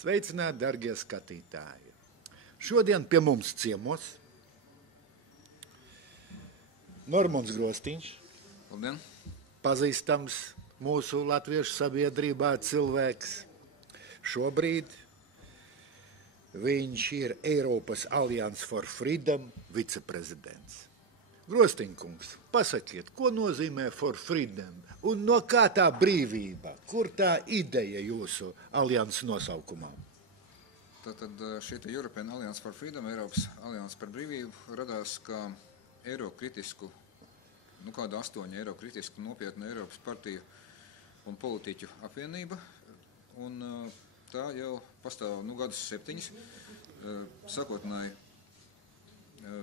Sveicināti, darbie skatītāji! Šodien pie mums ciemos Normons Grostiņš, Labdien. pazīstams mūsu latviešu sabiedrībā cilvēks. Šobrīd viņš ir Eiropas Alliance for Freedom viceprezidents. Grostiņkungs, pasakiet, ko nozīmē for freedom un no kā tā brīvība, kur tā ideja jūsu alianses nosaukumā? Tātad šī European Alliance for Freedom, Eiropas alianses par brīvību, radās kā eirokritisku, kādu 8 eirokritisku nopietnu Eiropas partiju un politiķu apvienība. Un tā jau pastāv gadus 7. Sākotnēji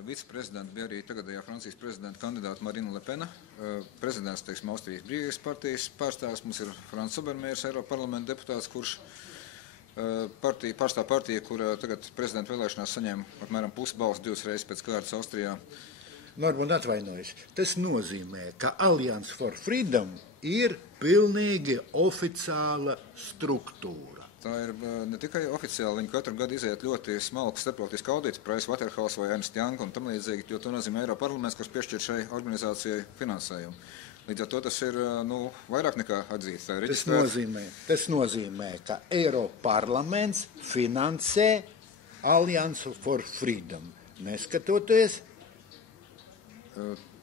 viceprezidents bija arī tagadējā Francijas prezidenta kandidāta Marina Le Pena. Prezidents, Austrijas brīvības partijas pārstāvs, mums ir Frans Obermeiers, Eiropa parlamenta deputāts, kurš pārstāv partija, kura tagad prezidenta vēlēšanās saņēma apmēram pusbalsu 2 reizes pēc kārtas Austrijā. Normand atvainojas. Tas nozīmē, ka Alliance for Freedom ir pilnīgi oficiāla struktūra. Tā ir ne tikai oficiāli, viņi katru gadu iziet ļoti smalku starptautisku auditu, Pricewaterhouse vai Ernst Young un tam līdzīgi, jo to nozīmē Eiropa parlaments, kas piešķir šai organizācijai finansējumu. Līdz ar to tas ir vairāk nekā atzīts. Tas nozīmē, ka Eiropa parlaments finansē Alliance for Freedom, neskatoties.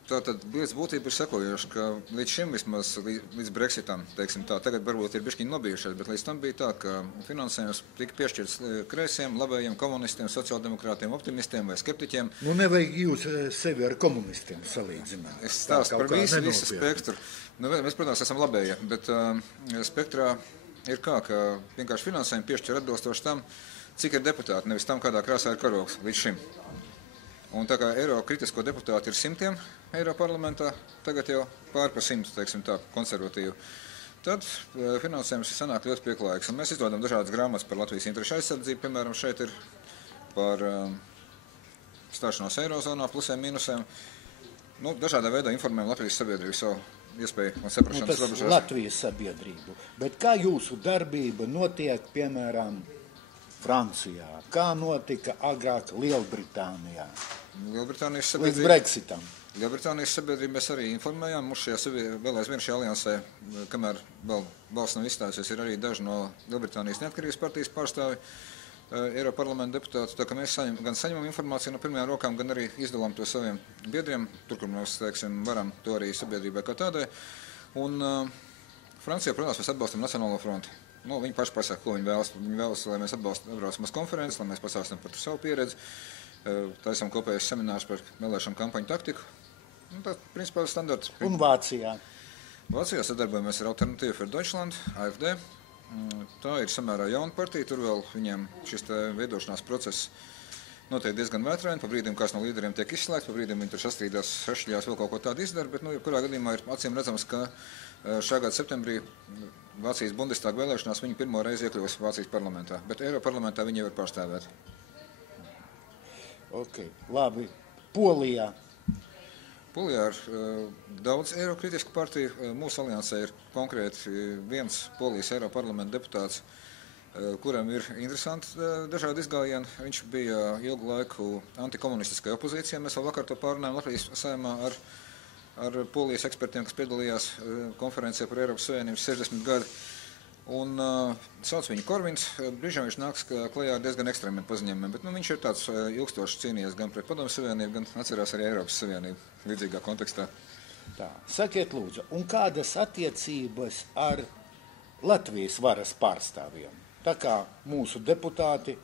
Tātad lietas būtība ir sekojoša, ka līdz šim vismaz, līdz Brexitam, tagad varbūt ir bišķiņi nobijušies, bet līdz tam bija tā, ka finansējums tika piešķirts kreisiem, labējiem, komunistiem, sociāldemokrātiem, optimistiem vai skeptiķiem. Nevajag jūs sevi ar komunistiem salīdzināt. Es stāstu par visu spektru. Mēs, protams, esam labējie, bet spektrā ir kā, ka vienkārši finansējumu piešķir atbilstoši tam, cik ir deputāti, nevis tam, kādā krāsā ir karogs līdz šim. Un tā kā eiro kritisko deputāti ir 100 Eiropa parlamentā, tagad jau pār par 100, konservatīvu, tad finansējums ir sanāk ļoti pieklājīgs. Un mēs izdodam dažādas grāmatas par Latvijas interešu aizsardzību, piemēram, šeit ir par stāšanos eirozonā, plusēm, mīnusēm. Dažādā veidā informējam Latvijas sabiedrību savu iespēju un saprašanas robežās. Tas Latvijas sabiedrību. Bet kā jūsu darbība notiek, piemēram, Francijā? Kā notika agrāk Lielbritānijā? Līdz Brexitam. Lielbritānijas sabiedrību mēs arī informējām. Mums vēl aizvien šajā aliansē, kamēr vēl balss nav izstājusies, ir arī daži no Lielbritānijas neatkarības partijas pārstāvi, Eiropa parlamenta deputāti. Tā kā mēs gan saņemam informāciju no pirmajām rokām, gan arī izdalām to saviem biedriem, tur, kur mēs, varam to arī sabiedrībai kā tādai. Un Francijā, protams, mēs atbalstam Nacionālo fronti. Viņi paši pasaka, ko viņi vēlas. Viņi vēlas, lai mēs atbraucam uz konferences, lai mēs pasāstam par savu pieredzi. Taisam kopējais seminārs par vēlēšanu kampaņu taktiku. Tā, principā, standarts. Un Vācijā? Vācijā sadarbojamies ar Alternatīvu für Deutschland, AfD. Tā ir samērā jauna partija. Tur vēl viņiem šis veidošanās process notiek diezgan vētraini. Pa brīdim kāds no līderiem tiek izslēgts, pa brīdim viņi tur sastrīdās, sašķļās, vēl kaut ko tādu izdara, bet, kurā gadījumā ir acīm redzams, ka šā gada septembrī Vācijas Bundestāga vēlēšanās viņi pirmo reizi iekļūs Vācijas parlamentā, bet Eiropa parlamentā viņi jau ir pārstāvēti. Ok, labi. Polijā? Polijā ir daudz eirokritisku partiju. Mūsu aliansē ir konkrēti viens Polijas Eiropa parlamenta deputāts, kuram ir interesanti dažādi izgājieni. Viņš bija ilgu laiku antikomunistiskajā opozīcijā. Mēs vēl vakar to pārunājām Latvijas Saeimā ar Polijas ekspertiem, kas piedalījās konferencē par Eiropas Savienības 60 gadi. Un sauc viņu Korvins. Brīžām viņš nāks klajā ar diezgan ekstrēmiem paziņojumiem, bet viņš ir tāds ilgstoši cīnījies gan pret Padomju Savienību, gan atcerās arī Eiropas Savienību līdzīgā kontekstā. Tā, sakiet lūdzu, un kādas attiecības ar Latvijas varas pārstāvjiem? Tā kā mūsu deputāti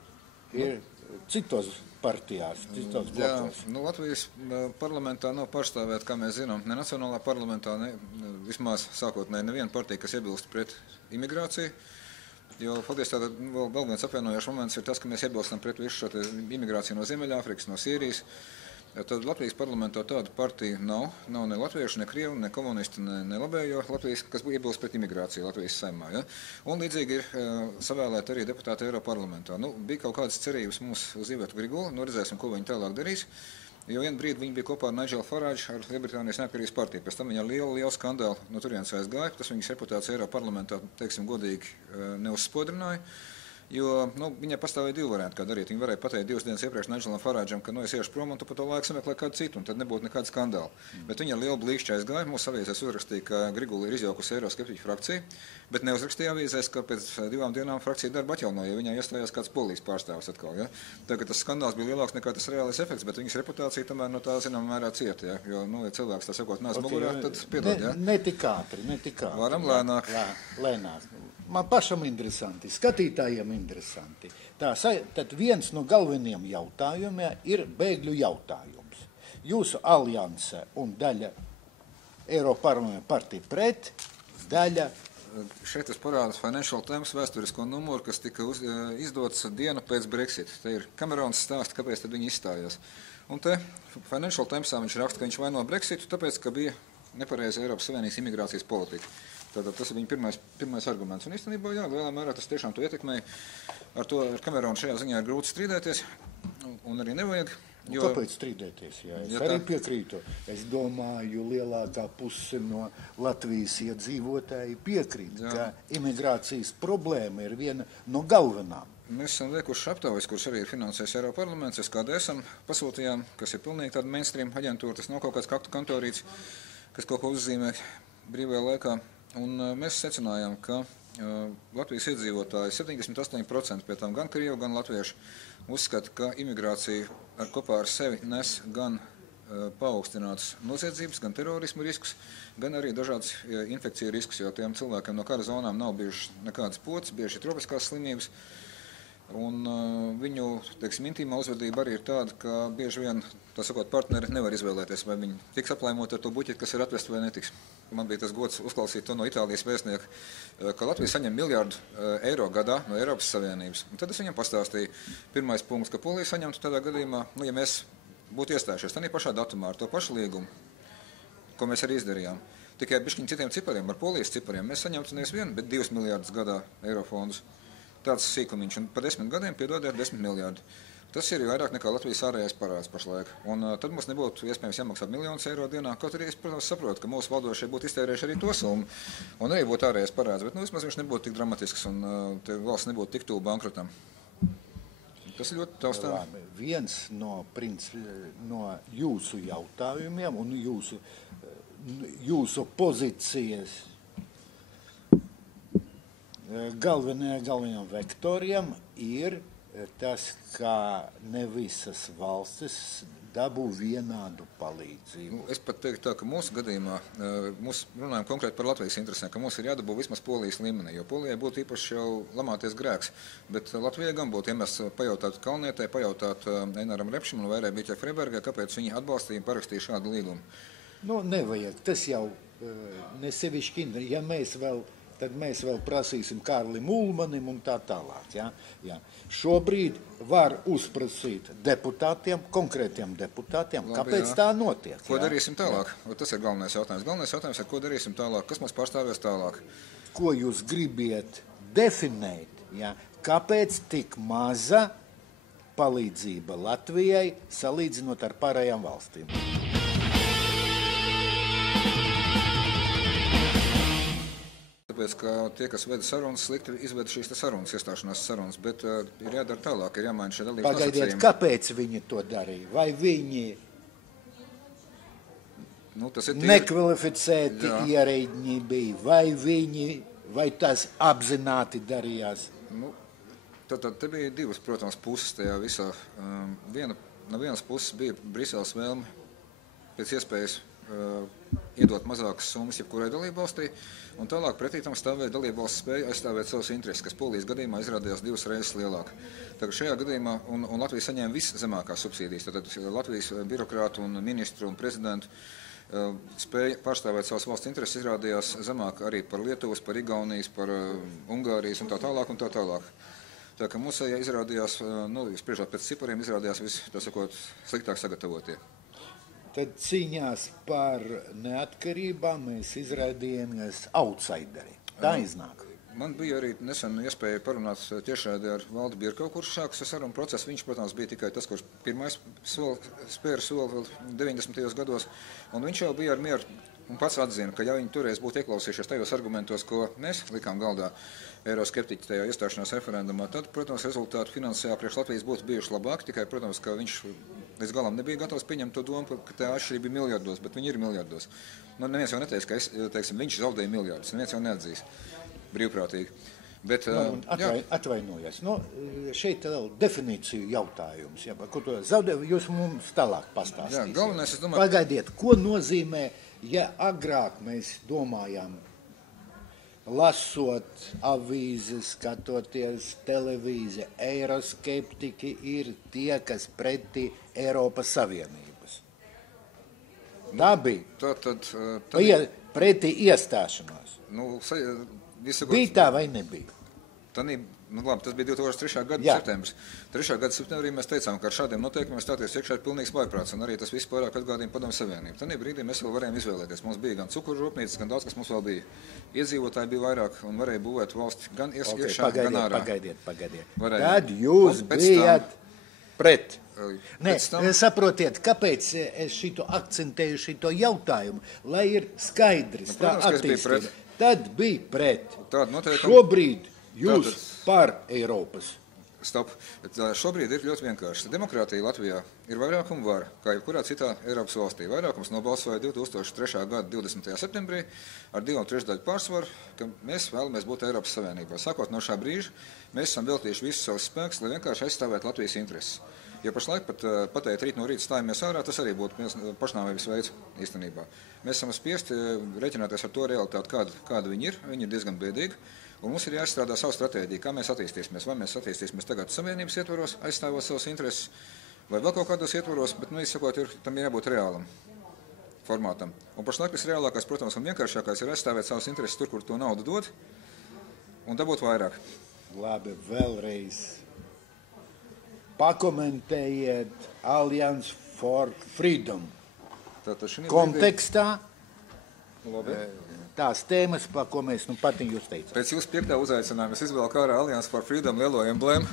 ir citos partijās, citos blokos. Latvijas parlamentā nav pārstāvēt, kā mēs zinām, ne Nacionālā parlamentā, ne vismaz sākotnēji neviena partija, kas iebilst pret imigrāciju. Jo faktiski vēl viens apvienojošs moments ir tas, ka mēs iebilstam pret visu šo imigrāciju no Ziemeļāfrikas, no Sīrijas. Tad Latvijas parlamentā tādu partiju nav ne latviešu, ne krievu, ne komunisti, ne labējo Latvijas, kas iebilst pret imigrāciju Latvijas Saeimā. Ja? Un līdzīgi ir savēlēti arī deputāti Eiropa parlamentā. Bija kaut kādas cerības mums uz Ivetu Grigulu, redzēsim, ko viņi tālāk darīs. Jo vienu brīdi viņi bija kopā ar Nigelu Farage, ar Lielbritānijas neatkarības partiju. Pēc tam viņa liela skandāla no turienes aizgāja. Tas viņas reputāciju Eiropa parlamentā, teiksim, godīgi neuzspodrināja. Jo viņai pastāvēja divi varianti, kā darīt. Viņa varēja pateikt 2 dienas iepriekš Nigelam Farādžam, ka es iešu prom un tu pa to laiku sameklē kādu citu, un tad nebūtu nekāda skandāla. Bet viņa ar lielu blīkšķi aizgāja. Mūsu avīzēs uzrakstīja, ka Grigula ir izjaukusi eiroskeptiķu frakciju, bet neuzrakstīja avīzēs, ka pēc 2 dienām frakcija darba atjaunoja, jo viņai iestājās kāds polijas pārstāvis atkal. Ja? Tagad tas skandāls bija lielāks nekā tas reālais efekts, bet viņas reputācija tomēr no tā zināmā mērā cieta. Ja? Jo, ja cilvēks tā sakot, nāc mugurā, tad piedod. Ja? Ne tik ātri. Varam lēnāk. Lēnāk. Man pašam interesanti, skatītājiem interesanti. Tad viens no galvenajiem jautājumiem ir bēgļu jautājums. Jūsu alianse un daļa Eiroparlamenta partija pret, daļa. Šeit es parādu Financial Times vēsturisko numuru, kas tika izdots dienu pēc Brexit. Te ir Kamerons stāsts, kāpēc tad viņi izstājās. Un te Financial Timesā viņš raksta, ka viņš vaino Brexitu, tāpēc, ka bija nepareiza Eiropas Savienības imigrācijas politika. Tātad tas ir viņa pirmais arguments. Un īstenībā, jā, lielā mērā tas tiešām to ietekmēja. Ar Kameronu šajā ziņā ir grūti strīdēties, un arī nevajag. Jo, kāpēc strīdēties? Jā, es arī piekrītu. Es domāju, lielākā puse no Latvijas iedzīvotāji piekrīt, ka imigrācijas problēma ir viena no galvenām. Mēs esam veikuši aptaujas, kurš arī ir finansējis Eiroparlaments, kādēļ esam pasūtījām, kas ir pilnīgi tāda mainstream aģentūra, tas nav kaut kāds kaktu kantorīts, kas kaut ko uzzīmē brīvajā laikā. Un mēs secinājām, ka Latvijas iedzīvotāji 78% pie tām gan krievu, gan latviešu uzskata, ka imigrācija kopā ar sevi nes gan paaugstināts noziedzības, gan terorismu riskus, gan arī dažādas infekciju riskus, jo tiem cilvēkiem no kara zonām nav bijušas nekādas pocis, bieži tropiskās slimības. Un viņu, teiksim, intīmā uzvedība arī ir tāda, ka bieži vien, tā sakot, partneri nevar izvēlēties, vai viņi tiks aplaimot ar to buķeti, kas ir atvest vai netiks. Man bija tas gods uzklausīt to no Itālijas vēstnieka, ka Latvija saņem miljardu eiro gadā no Eiropas Savienības. Un tad es viņam pastāstīju, pirmais punkts, ka Polija saņemtu tādā gadījumā, ja mēs būtu iestājušies tādā pašā datumā ar to pašu līgumu, ko mēs arī izdarījām. Tikai bišķiņ citiem cipariem, ar Polijas cipariem, mēs saņemtu nevis 1, bet 2 miljārdus gadā eiro fondus. Tāds sīkumiņš, un pa 10 gadiem piedodiet 10 miljārdi. Tas ir vairāk nekā Latvijas ārējais parāds pašlaik. Un tad mums nebūtu iespējams jāmaksāt miljonus eiro dienā, kaut arī es, protams, saprotu, ka mūsu valdošie būtu iztērējuši arī to summu, un arī būtu ārējais parāds, bet vismaz viņš nebūtu tik dramatisks, un valsts nebūtu tik tuvu bankrotam. Tas ir ļoti taustām. Viens no jūsu jautājumiem un jūsu pozīcijas galvenajiem vektoriem ir tas, ka ne visas valstis dabū vienādu palīdzību. Es pat teiktu tā, ka mūsu gadījumā, runājam konkrēti par Latvijas interesēm, ka mums ir jādabū vismaz Polijas līmenī, jo Polijai būtu īpaši jau lamāties grēks, bet Latvijai gan būtu iemesls pajautāt Kalnietē, pajautāt Eināram Repšim un Vairai Bīķai Freibergai, kāpēc viņi atbalstīja un parakstīja šādu līgumu. Nevajag, tas jau nesevišķi, ja tad mēs vēl prasīsim Kārlim Ulmanim un tā tālāk. Ja? Šobrīd var uzprasīt deputātiem, konkrētiem deputātiem, kāpēc tā notiek. Ko darīsim tālāk? Tas ir galvenais jautājums. Galvenais jautājums ir, ko darīsim tālāk, kas mums pārstāvēs tālāk. Ko jūs gribiet definēt? Ja? Kāpēc tik maza palīdzība Latvijai salīdzinot ar pārējām valstīm? Tāpēc, ka tie, kas veda sarunas, slikti izveda šīs sarunas, iestāšanās sarunas, bet ir jādara tālāk, ir jāmaina šie dalības nosacījumi. Pagaidiet, kāpēc viņi to darīja? Vai viņi nekvalificēti ierēģi bija, vai tas apzināti darījās? Tad te bija divas, protams, puses tajā visā. No vienas puses bija Briseles vēlme pēc iespējas iedot mazākas summas jebkurai dalībvalstī, un tālāk pretī tam stāvēja dalībvalsts spēja aizstāvēt savus intereses, kas Polijas gadījumā izrādījās 2 reizes lielāk. Tagad šajā gadījumā, un Latvija saņēma viszemākās subsīdijas, tad Latvijas birokrātu un ministru un prezidentu spēja pārstāvēt savas valsts intereses izrādījās zemāk arī par Lietuvas, par Igaunijas, par Ungārijas un tā tālāk un tā tālāk. Tā kā mums izrādījās, spriežot pēc cipariem, izrādījās sliktāk sagatavotie. Tad cīņās par neatkarībām mēs izrādījāmies outsideri. Tā iznāk. Man bija arī nesen iespēja parunāt tiešraidē ar Valdu Birkovu, kurš sākas ar sarunu procesu. Viņš, protams, bija tikai tas, kurš pirmais spēra soli vēl 90. gados, un viņš jau bija ar mieru un pats atzina, ka ja viņi toreiz būtu ieklausījušies tajos argumentos, ko mēs likām galdā eiroskeptiķi tajā iestāšanās referendumā, tad, protams, rezultāti finansiāli priekš Latvijas būtu bijuši labāki, tikai, protams, ka viņš līdz galam nebija gatavs pieņemt to domu, ka tā atšķirība ir miljardos, bet viņi ir miljardos. Nu, neviens jau neteiks, ka teiksim, viņš zaudēja miljardus, neviens jau neatzīs brīvprātīgi. Bet, atvainojos. Šeit vēl definīciju jautājums. Ja, ko to zaudēju, jūs mums tālāk pastāstīsiet. Jā, galvenais, es domāju... Pagaidiet, ko nozīmē, ja agrāk mēs domājām, lasot avīzes, skatoties televīziju, eiroskeptiķi ir tie, kas pretī Eiropas Savienības. Tā bija. Pretī iestāšanās. Bija tā vai nebija? Tas bija 2003. gada septembris. 3. gada septembrī mēs teicām, ka ar šādiem noteikumiem stāties iekšā ir pilnīgs vājprāts, un arī tas viss vairāk atgādina Padomju Savienību. Tanī brīdī mēs vēl varējām izvēlēties. Mums bija gan cukuru rūpnīcas, gan daudz, kas mums vēl bija. Iedzīvotāji bija vairāk un varēja būvēt valsti gan iekšā, gan ārā. Pagaidiet. Tad jūs bijat pret. Saprotiet, kāpēc es šito akcentēju šito jautājumu, lai ir skaidrs tā attīstība. Tad bija pret. Šobrīd jūs par Eiropas. Stop. Šobrīd ir ļoti vienkārši. Demokrātija Latvijā ir vairākuma vara, kā jebkurā citā Eiropas valstī. Vairākums nobalsoja 2003. gada 20. septembrī ar 2/3 pārsvaru, ka mēs vēlamies būt Eiropas Savienībā. Sākot no šā brīža, mēs esam veltījuši visus savus spēkus, lai vienkārši aizstāvētu Latvijas intereses. Ja pašlaik pat pateikt rīt no rīta stājamies ārā, tas arī būtu pašnāvības veids īstenībā. Mēs esam spiesti rēķināties ar to realitāti, kāda viņi ir. Viņi ir diezgan biedīgi. Un mums ir jāizstrādā savu stratēģiju, kā mēs attīstīsimies. Vai mēs attīstīsimies tagad Savienības ietvaros, aizstāvot savus intereses, vai vēl kaut kādos ietvaros, bet, izsakot, tam ir jābūt reālam formātam. Un pašlaik tas reālākais, protams, un vienkāršākais ir aizstāvēt savus intereses tur, kur to naudu dod, un dabūt vairāk. Labi, vēlreiz. Pakomentējiet Alliance for Freedom kontekstā tās tēmas, par ko mēs pat jūs teicām. Pēc jūsu 5. uzaicinājuma es izvēlu ārā Alliance for Freedom lielo emblēmu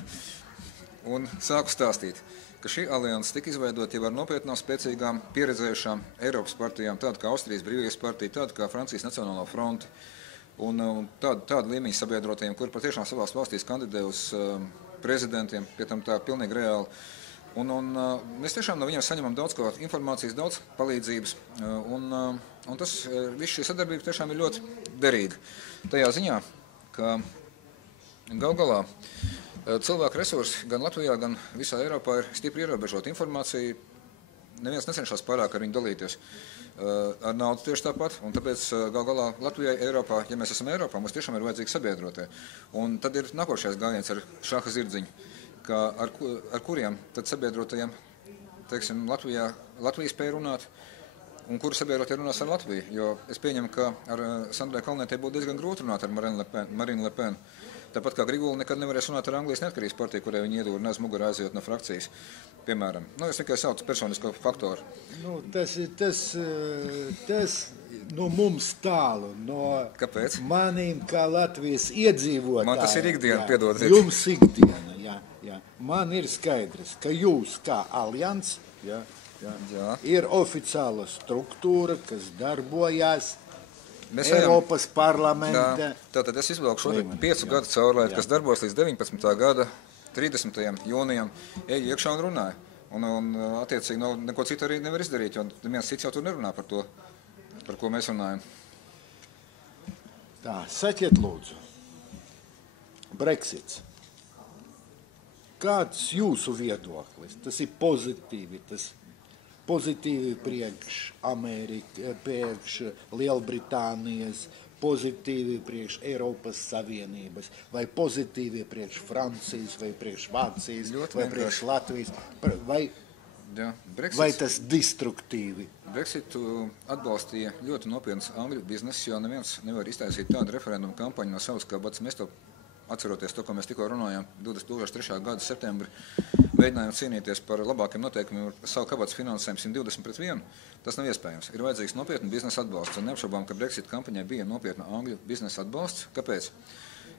un sāku stāstīt, ka šī alianse tika izveidota jau ar nopietnām, spēcīgām, pieredzējušām Eiropas partijām, tāda kā Austrijas Brīvības partija, tāda kā Francijas Nacionālā fronte un tāda līmeņa sabiedrotajiem, kuri patiešām savās valstīs kandidē uz prezidentiem, pie tam tā pilnīgi reāli. Un mēs tiešām no viņiem saņemam daudz informācijas, daudz palīdzības, un tas, viss šī sadarbība tiešām ir ļoti derīga. Tajā ziņā, ka gal galā cilvēku resursi gan Latvijā, gan visā Eiropā ir stipri ierobežota informācija. Neviens necenšas pārāk ar viņu dalīties ar naudu tieši tāpat, un tāpēc gal galā Latvijai, Eiropā, ja mēs esam Eiropā, mums tiešām ir vajadzīgi sabiedrotie. Un tad ir nākošais gājiens ar šaha zirdziņu, ar kuriem tad sabiedrotajiem, teiksim, Latvija spēja runāt, un kuru sabiedrotie runās ar Latviju, jo es pieņemu, ka ar Sandrai Kalnietei būtu diezgan grūti runāt ar Marinu Le Pen. Tāpat kā Grigula nekad nevarēs runāt ar Anglijas neatkarības partiju, kurai viņi iedūra nez mugurā aizejot no frakcijas, piemēram. Es tikai saucu personisko faktoru. Tas mums tālu no Kāpēc? manīm kā Latvijas iedzīvotāji. Man tas ir ikdiena, piedodiet. Jums ikdiena, jā. Man ir skaidrs, ka jūs kā alianse, ir oficiāla struktūra, kas darbojās Eiropas parlamentā. Tātad es izvilku šo 5 gadu caurlaidu, kas darbojas līdz 19. gada 30. jūnijam, eju iekšā un runāju. Un attiecīgi neko citu arī nevar izdarīt, jo neviens cits jau tur nerunā par to, par ko mēs runājam. Tā, sakiet lūdzu, Brexits. Kāds jūsu viedoklis? Tas ir pozitīvi, priekš Amerikas, priekš Lielbritānijas, pozitīvi priekš Eiropas Savienības, vai pozitīvi priekš Francijas, vai priekš Vācijas, vai priekš Latvijas, vai tas destruktīvi? Brexitu atbalstīja ļoti nopietns angļu biznes, jo neviens nevar iztaisīt tādu referendumu kampaņu no savas kabatas. Mēs to atceroties to, ko mēs tikko runājām 2003. gada septembrī, mēģinājām cīnīties par labākiem noteikumiem ar savu kabatas finansējumu 120/1. Tas nav iespējams. Ir vajadzīgs nopietna biznesa atbalsts. Un neapšaubām, ka Brexit kampaņai bija nopietna angļu biznesa atbalsts. Kāpēc?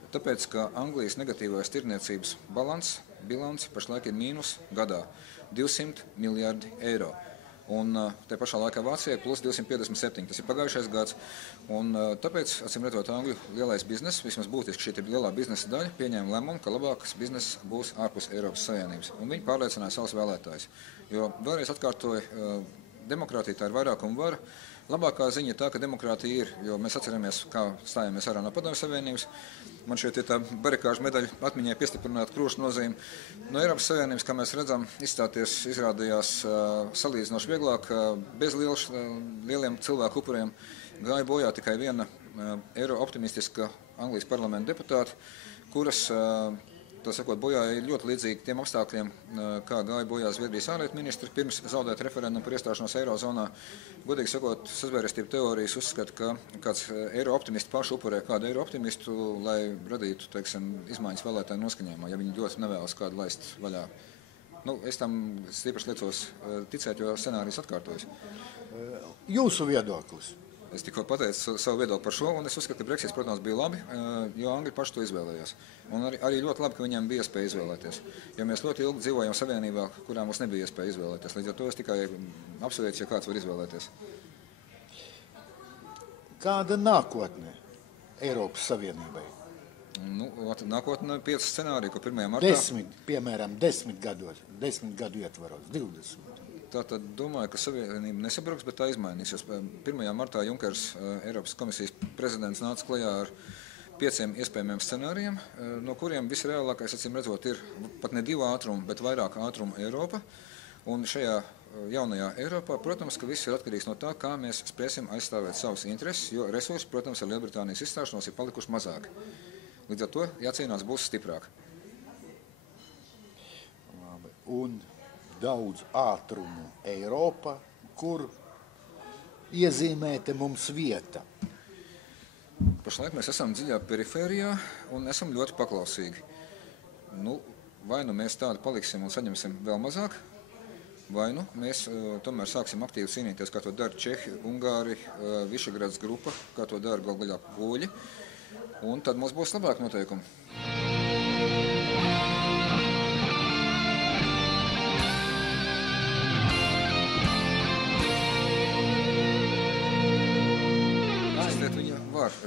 Tāpēc, ka Anglijas negatīvais tirdzniecības bilants pašlaik ir mīnus gadā 200 miljardi eiro. Un te pašā laikā Vācijai plus 257. Tas ir pagājušais gads. Un tāpēc, acīm redzot, Angļu lielais bizness, vismaz būtiski šī lielā biznesa daļa, pieņēma lēmumu, ka labāks bizness būs ārpus Eiropas Savienības. Un viņi pārliecināja savus vēlētājus. Jo vēlreiz atkārtoju, demokrātija tā ir vairākuma vara. Labākā ziņa ir tā, ka demokrātija ir, jo mēs atceramies, kā stājāmies ārā no Padomju Savienības. Man šeit ir tā barikāžu medaļa atmiņai piestiprināta krūšu nozīme. No Eiropas Savienības, kā mēs redzam, izstāties izrādījās salīdzinoši vieglāk, bez lieliem cilvēku upuriem. Gāja bojā tikai viena eiro-optimistiska Anglijas parlamenta deputāta, kuras, tā sakot, bojā ir ļoti līdzīgi tiem apstākļiem, kā gāja bojā Zviedrijas ārlietu ministri pirms zaudēt referendumu par iestāšanos Eirozonā. Godīgi sakot, sazvērestību teorijas uzskata, ka kāds eiro-optimisti paši upurē kādu eiro-optimistu, lai radītu, teiksim, izmaiņas vēlētāju noskaņojumā, ja viņi ļoti nevēlas kādu laist vaļā. Es tam stiprši liecos ticēt, jo scenārijs atkārtojas. Jūsu viedoklis? Es tikko pateicu savu viedokli par šo, un es uzskatu, ka Brexits, protams, bija labi, jo Angļi paši to izvēlējās. Un arī ļoti labi, ka viņiem bija iespēja izvēlēties. Jo mēs ļoti ilgi dzīvojam savienībā, kurā mums nebija iespēja izvēlēties. Līdz ar to es tikai apsveicu, ja kāds var izvēlēties. Kāda nākotne Eiropas Savienībai? Nākotnē 5 scenāriji, ko 1. martā... 10 gadu ietvaros, 20. Tātad domāju, ka Savienība nesabruks, bet tā izmainīsies. 1. martā Junkers, Eiropas komisijas prezidents, nāca klajā ar 5 iespējamiem scenārijiem, no kuriem visreālākais, acīm redzot, ir pat ne 2 ātrumu, bet vairāk ātrumu Eiropa. Un šajā jaunajā Eiropā, protams, ka viss ir atkarīgs no tā, kā mēs spēsim aizstāvēt savus intereses, jo resursi, protams, ar Lielbritānijas izstāšanos ir palikuši mazāk. Līdz ar to jācīnās būs stiprāk. Labi. Un daudz ātrumu Eiropa, kur iezīmēta mums vieta. Pašlaik mēs esam dziļā perifērijā un esam ļoti paklausīgi. Vai nu mēs tādi paliksim un saņemsim vēl mazāk, vai nu mēs tomēr sāksim aktīvi cīnīties, kā to dara Čehi, Ungāri, Višegrads grupa, kā to dara galgaļā Poļi, un tad mums būs labāk noteikumi.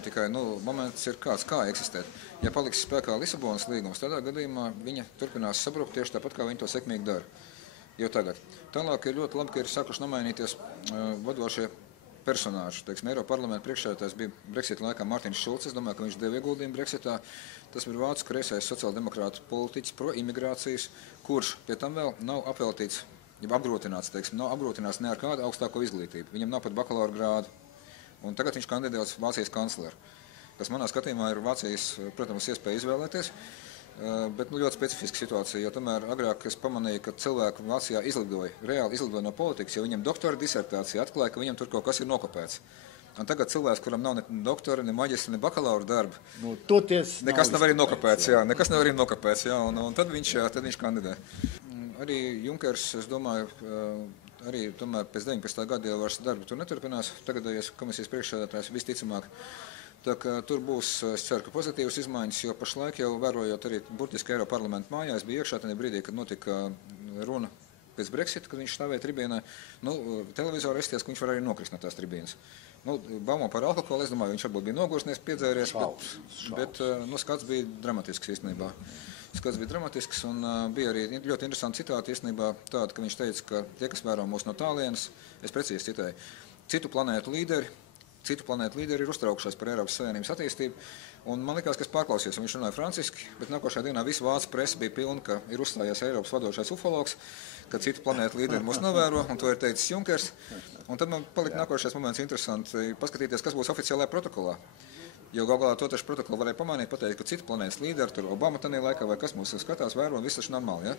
Tikai moments ir kāds, kā eksistēt. Ja paliks spēkā Lisabonas līgums, tādā gadījumā viņa turpinās sabrukt tieši tāpat, kā viņi to sekmīgi dara. Jau tagad. Tālāk ir ļoti labi, ka ir sākuši nomainīties vadošie personāži. Eiroparlamenta priekšsēdētājs bija Brexita laikā Mārtiņš Šulcs. Es domāju, ka viņš deva ieguldījumu Brexitā. Tas ir vācu kreisais sociāldemokrātu politiķis pro-imigrācijas, kurš pie tam vēl nav apveltīts, ja apgrūtināts, nav apgrūtināts ne ar kādu augstāko izglītību. Viņam nav pat bakalaura grādu. Un tagad viņš kandidēts Vācijas kancleru, kas manā skatījumā ir Vācijas, protams, iespēja izvēlēties, bet ļoti specifiska situācija, jo tomēr agrāk es pamanīju, ka cilvēki Vācijā reāli izlidoja no politikas, jo viņam doktora disertācija atklāja, ka viņam tur kaut kas ir nokopēts. Un tagad cilvēks, kuram nav ne doktora, ne maģistra, ne bakalaura darba, nekas nav arī nokopēts, un tad viņš kandidē. Arī Junkers, es domāju, arī tomēr pēc 19. gada jau vairs darbu tur neturpinās, tagadējies komisijas priekšsēdētājs visticamāk. Tā kā tur būs, es ceru, ka pozitīvas izmaiņas, jo pašlaik jau vērojot arī burtiski Eiroparlamentu mājā, es biju iekšā tajā brīdī, kad notika runa pēc Brexita, kad viņš stāvēja tribīnē. Televizoru esties, ka viņš var arī nokrist no tās tribīnas. Baumo par alkoholu, es domāju, viņš varbūt bija nogurstnieks, piedzēries, bet skats bija dramatisks īstenībā. Skats bija dramatisks un bija arī ļoti interesanti citāti īstenībā tāda, ka viņš teica, ka tie, kas vēro mūs no tālienes, es precīzi citēju, citu planētu līderi ir uztraukšies par Eiropas Savienības attīstību, un man likās, ka es pārklausījos, un viņš runāja franciski, bet nākošajā dienā visu vācu presa bija pilna, ka ir uzstājies Eiropas vadošais ufologs, ka citu planētu līderi mūs novēro, un to ir teicis Junkers, un tad man palika nākošais moments interesanti paskatīties, kas būs oficiālajā protokolā. Jo galā to taču protokolu varēja pamanīt, pateikt, ka citu planētas līderi, tur Obama tanī laikā vai kas mūs skatās, vēro, un viss taču normāli, ja?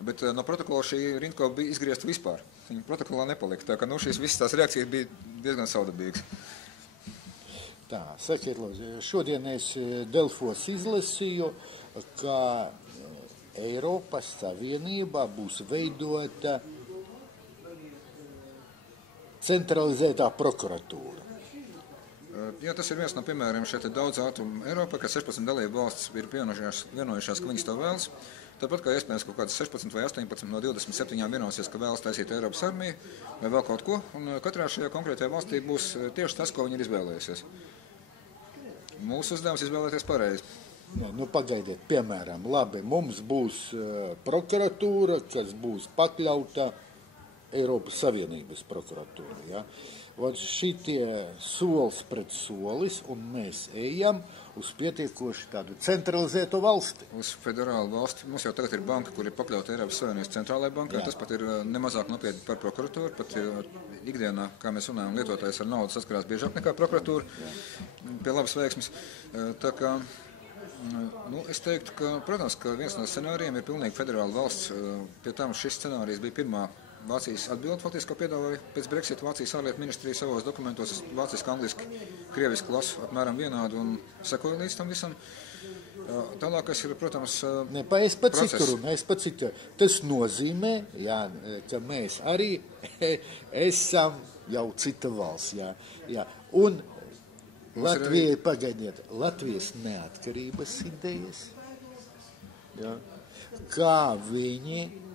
Bet no protokola šī rindko bija izgriezta vispār. Viņa protokolā nepalika, tā ka šīs visas tās reakcijas bija diezgan saudabīgas. Tā, sakiet, lūdzu, šodien es Delfos izlasīju, ka Eiropas Savienībā būs veidota centralizētā prokuratūra. Jā, tas ir viens no piemēriem šeit daudz ātrumu Eiropā, ka 16 dalību valsts ir vienojušās, ka viņas to vēlas. Tāpat kā iespējams kaut kāds 16 vai 18 no 27 vienosies, ka vēlas taisīt Eiropas armiju vai vēl kaut ko, un katrā šajā konkrētajā valstī būs tieši tas, ko viņi ir izvēlējusies. Mūsu uzdevums izvēlēties pareizi. Nu, pagaidiet, piemēram, labi, mums būs prokuratūra, kas būs pakļauta Eiropas Savienības prokuratūra. Ja? Šitie solis pret solis, un mēs ejam uz pietiekoši tādu centralizēto valsti. Uz federālu valsti. Mums jau tagad ir banka, kur ir pakļauta Eiropas Savienības centrālajai bankai. Tas pat ir nemazāk nopietni par prokuratūru. Pat ikdienā, kā mēs runājam, lietotājs ar naudu saskarās biežāk nekā prokuratūra pie labas veiksmes. Tā kā, es teiktu, ka, protams, ka viens no scenārijiem ir pilnīgi federāla valsts. Pie tam šis scenārijs bija pirmā Vācijas atbildi, faktiski, ko piedāvāja pēc Brexit Vācijas ārlietu ministrija savos dokumentos. Vāciski, angliski, krieviski lasu apmēram vienādu un sekoju līdz tam visam. Tālākais ir, protams, process. Tas nozīmē, jā, ka mēs arī esam jau cita valsts. Jā. Un Latvijai, pagaidiet, Latvijas neatkarības idejas, jā, kā viņi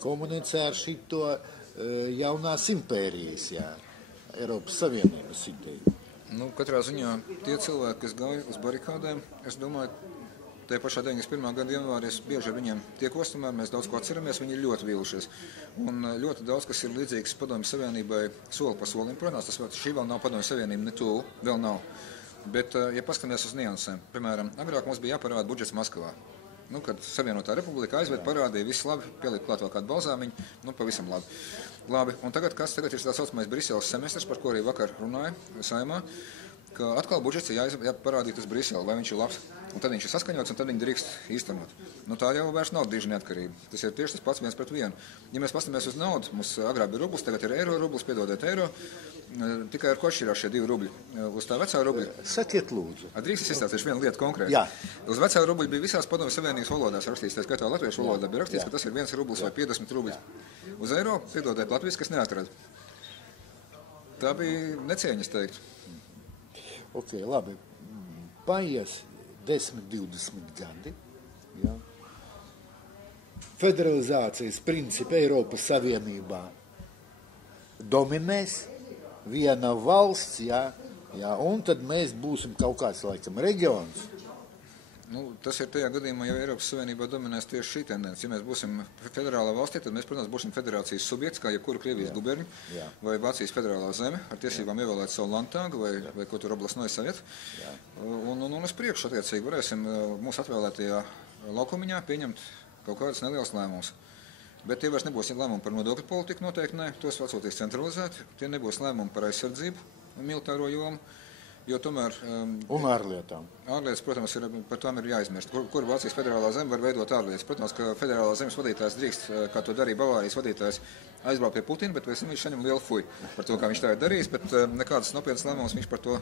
komunicē ar šito jaunās impērijas, jā, Eiropas Savienības ideju. Katrā ziņā tie cilvēki, kas gāja uz barikādēm, es domāju, tajā pašā 91. gada janvārī es bieži ar viņiem tiekos, tomēr mēs daudz ko atceramies, viņi ir ļoti vīlušies. Un ļoti daudz, kas ir līdzīgs Padomju Savienībai soli pa solim. Protams, šī vēl nav Padomju Savienība, ne tuvu, vēl nav. Bet, ja paskatāmies uz niansēm, piemēram, agrāk mums bija jāparāda budžets Maskavā. Kad Savienotā republika aizved, parādīja, viss labi, pielikt klāt vēl kādu balzāmiņu, pavisam labi. Un tagad ir tā saucamais Briseles semestrs, par ko arī vakar runāja Saeimā, ka atkal budžets ir jāparādīt uz Briseli, vai viņš ir labs. Un tad viņš ir saskaņots, un tad viņi drīkst īstenot. Tā jau vairs nav diži neatkarība. Tas ir tieši tas pats 1:1. Ja mēs pastamies uz naudu, mums agrāk bija rublis, tagad ir eiro rublis, piedodiet eiro. Tikai ar ko atšķirās šie 2 rubļi? Uz tā vecā rubļa. Sakiet lūdzu. Drīkst es izstāstīšu vienu lietu konkrēti. Jā. Uz vecā rubļa bija visās Padomju Savienības valodās rakstīts, tā skaitā latviešu valodā bija rakstīts, ka tas ir 1 rublis vai 50 rubļi. Uz eiro, piedodiet, Latvijas, kas neatrada. Tā bija necieņas teikt. Ok, labi. Paies 10-20 gadi. Jā. Federalizācijas principi Eiropas Savienībā dominēs. Viena valsts, jā, un tad mēs būsim kaut kāds, laikam, reģions. Tas ir tajā gadījumā, ja Eiropas Savienībā dominēs tieši šī tendence. Ja mēs būsim federālā valstī, tad mēs, protams, būsim federācijas subjekts, kā jebkura Krievijas guberņa vai Vācijas federālā zeme, ar tiesībām ievēlēt savu landtāgu vai ko tur oblastnoja saviet. Un uz priekšu, attiecīgi, varēsim mūsu atvēlētajā laukumiņā pieņemt kaut kādas nelielas lēmumus. Bet tie vairs nebūs lēmumi par nodokļu politiku, noteikti ne, tos vecotīs centralizēti, tie nebūs lēmumi par aizsardzību un militāro jomu, jo tomēr... Un ārlietām. Ārlietas, protams, par tām ir jāizmirst. Kur Vācijas federālā zeme var veidot ārlietas? Protams, ka federālā zemes vadītājs drīkst, kā to darīja Bavārijas vadītājs, aizbraukt pie Putina, bet pēc tam viņš saņem lielu fuju par to, kā viņš tā ir darījis, bet nekādas nopietnas lēmumus viņš par to,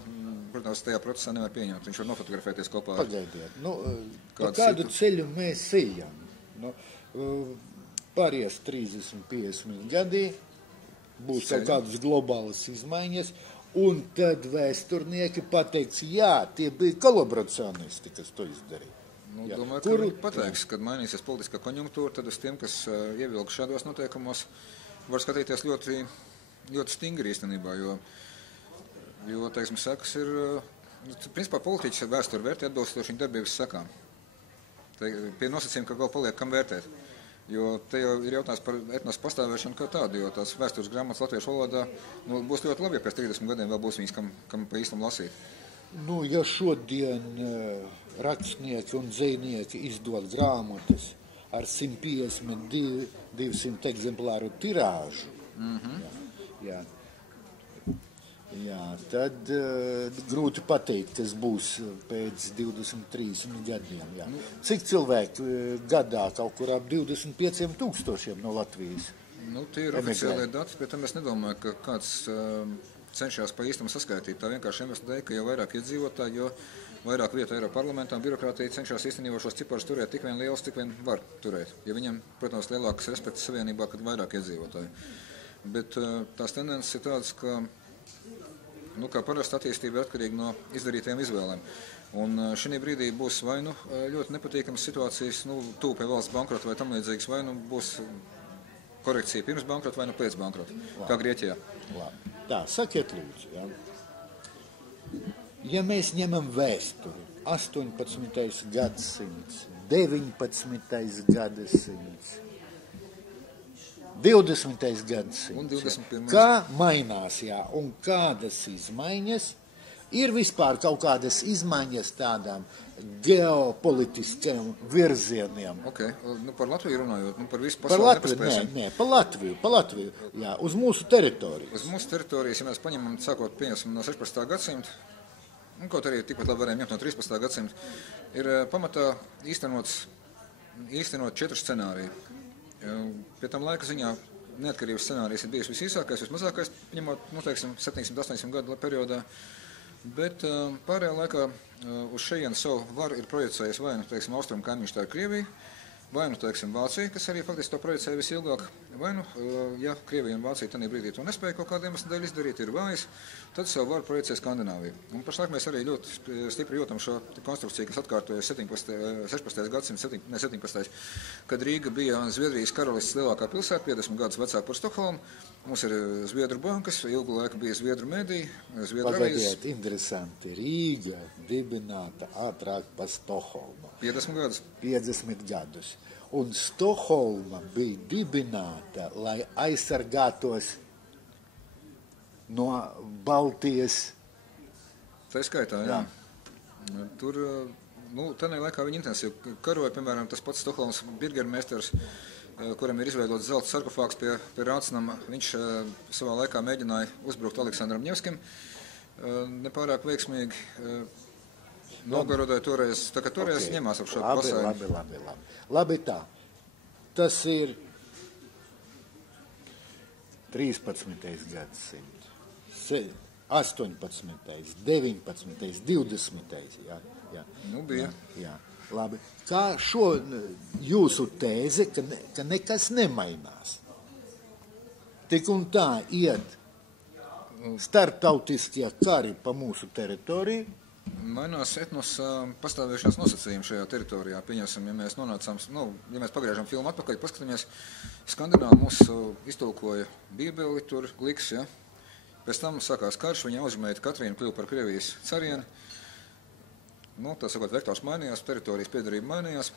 protams, tajā procesā nevar pieņemt. Viņš var nofotografēties kopā. Pagaidiet, kādu ceļu mēs ejam? Pāries 30-50 gadi, būs kaut kādas globālas izmaiņas, un tad vēsturnieki pateiks, jā, tie bija kolaboracionisti, kas to izdarīja. Domāju, ka viņi pateiks, kad mainīsies politiskā konjunktūra, tad uz tiem, kas ievilk šādos noteikumos, var skatīties ļoti, ļoti stingri īstenībā, jo teiksim, sekas ir, principā politiķis ar vēsturi vērtē atbilstoši viņa darbības sekām. Pie nosacījuma, ka vēl paliek kam vērtēt. Jo te jau ir jautājums par etnos pastāvēšanu kā tādu, jo tās vēstures grāmatas latviešu valodā būs ļoti labi, ja pēc 30 gadiem vēl būs viņas, kam pa īstam lasīt. Ja šodien rakstnieki un dzejnieki izdod grāmatas ar 150-200 eksemplāru tirāžu, tad grūti pateikt, kas būs pēc 20-30 gadiem. Jā. Cik cilvēki gadā kaut kur ap 25,000 no Latvijas? Tie ir oficiālie dati, bet tam es nedomāju, ka kāds cenšas pa īstam saskaitīt. Tā vienkārši iemesla dēļ, ka jo vairāk iedzīvotāji, jo vairāk vietu Eiroparlamentā birokrātija cenšas īstenībā šos ciparus turēt tik vien liels, cik vien var turēt. Jo viņam, protams, lielāks respekts savienībā, kad vairāk iedzīvotāji. Bet tās tendences ir tādas, ka kā parasti attīstība ir atkarīga no izdarītajām izvēlēm. Un šī brīdī būs vai nu ļoti nepatīkamas situācijas, tuvu pie valsts bankrota vai tam līdzīgas, vai nu būs korekcija pirms bankrota vai nu pēc bankrota, kā Grieķijā. Labi. Tā, sakiet lūdzu, ja? Ja mēs ņemam vēsturi, 18. gadsimts, 19. gadsimts, 20. gadsimts, kā mainās, jā, un kādas izmaiņas, ir vispār kaut kādas izmaiņas tādām geopolitiskiem virzieniem. Okay. Par Latviju runājot, par visu pasauli nepaspēsim. Nē, par Latviju, jā, uz mūsu teritorijas. Uz mūsu teritorijas, ja mēs paņemam, sākot pieņemsim no 16. gadsimta, kaut arī tikpat labi varējām ņemt no 13. gadsimta, ir pamatā īstenot 4 scenāriju. Pie tam laika ziņā neatkarības scenārijs ir bijis visīsākais, vismazākais, ņemot, 700-800 gadu periodā, bet pārējā laikā uz šejienu savu varu ir projicējis vai austrumu kaimiņš, tā ir Krievija, vai Vācija, kas arī faktiski to projicēja visilgāk, vai ja Krievija un Vācija tajā brīdī to nespēja kaut kādiem dēļ izdarīt, ir vājas, tad savu varu projicēja Skandināvija. Un pašlaik mēs arī ļoti stipri jūtam šo konstrukciju, kas atkārtojas 16. gadsimta, 17. kad Rīga bija Zviedrijas karalists lielākā pilsēta, 50 gadus vecāka par Stokholmu. Mums ir Zviedru bankas, ilgu laiku bija Zviedru mediji, Zviedru avīzes. Pagaidiet, interesanti, Rīga dibināta ātrāk par Stokholmu. 50 gadus. 50 gadus. Un Stokholma bija dibināta, lai aizsargātos no Baltijas. Tā skaitā, jā. Tur, tādā laikā viņi intensīvi karoja, piemēram, tas pats Stokholmas Birgermeisters, kuram ir izveidots zelta sarkofāgs pie Rācinama. Viņš savā laikā mēģināja uzbrukt Aleksandram Ņevskim, nepārāk veiksmīgi. Novgorodai toreiz, tā kā toreiz ņemās ap šo pasauli. Labi tā. Tas ir 13. gadsimts, 18., 19., 20. Jā. Bija. Jā. Labi. Kā šo jūsu tēze, ka nekas nemainās? Tik un tā iet starptautiskie kari pa mūsu teritoriju. Mainās etnos pastāvēšanās nosacījumi šajā teritorijā. Pieņemsim, ja mēs nonācām, ja mēs pagriežam filmu atpakaļ, paskatāmies, Skandināvi mūs iztulkoja Bībeli, tur Gliks, ja. Pēc tam sākās karš, viņa uzmeita Katrīna kļuva par Krievijas carieni. Tā sakot, vektors mainījās, teritorijas piedarība mainījās.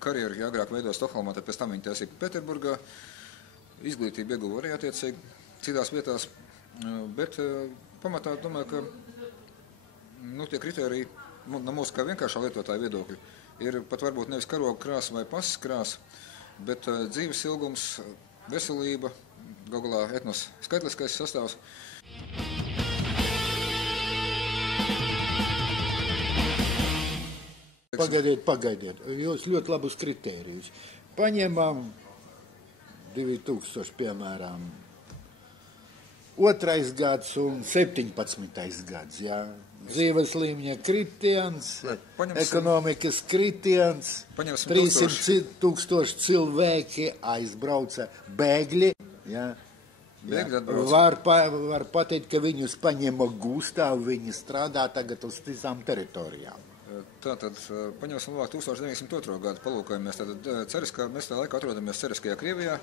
Karjeru, ja agrāk veidoja Stokholmā, tad pēc tam viņa taisīja Pēterburgā. Izglītību ieguva arī attiecīgi citās vietās. Bet pamatā domāju, ka tie kritēriji no mūsu kā vienkāršā lietotāja viedokļa ir pat varbūt nevis karoga krāsa vai pasas krāsa, bet dzīves ilgums, veselība, galā etnos skaitliskais sastāvs. Pagaidiet, jūs ļoti labus kritērijus. Paņemam 2000, piemēram, 2. gads un 17. gads, jā. Dzīves līmeņa kritiens, ekonomikas kritiens, 300 tūkstoši cilvēki aizbrauca, bēgļi. Ja, var pateikt, ka viņus paņēma gūstā, viņi strādā tagad uz visām teritorijām. Tātad, paņemsim labāk 1902. gadu, palūkojamies, mēs tā laikā atrodamies cariskajā Krievijā.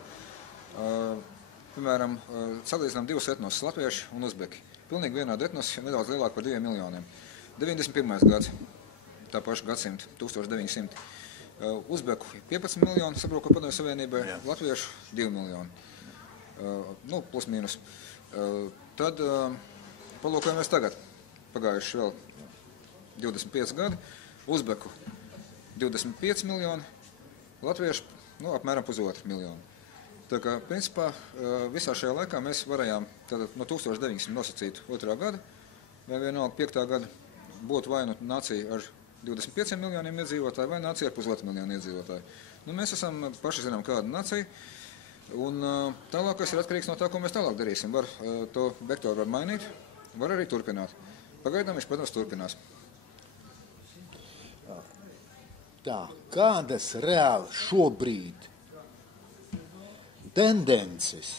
Piemēram, salīdzinām divus etnosus, latvieši un uzbeki. Pilnīgi vienādi etnosi, nedaudz lielāk par 2 miljoniem. 91. gads, tā paša gadsimta, 1900. Uzbeku 15 miljoni sabruka Padomju Savienībai, latviešu 2 miljoni. Plus mīnus. Tad palūkojamies tagad, pagājuši vēl 25 gadi, uzbeku 25 miljoni, latviešu apmēram 1,5 miljonu. Tā kā, principā, visā šajā laikā mēs varējām no 1900 nosacīt 2. gada, vai vienalga 5. gada, būtu vai nācija ar 25 miljoniem iedzīvotāju, vai nācija ar 1,5 miljonu iedzīvotāju. Mēs esam paši zinām kāda nācija, un tālākais ir atkarīgs no tā, ko mēs tālāk darīsim. To vektoru var mainīt, var arī turpināt. Pagaidām viņš, protams, turpinās. Tā, kādas reāli šobrīd tendences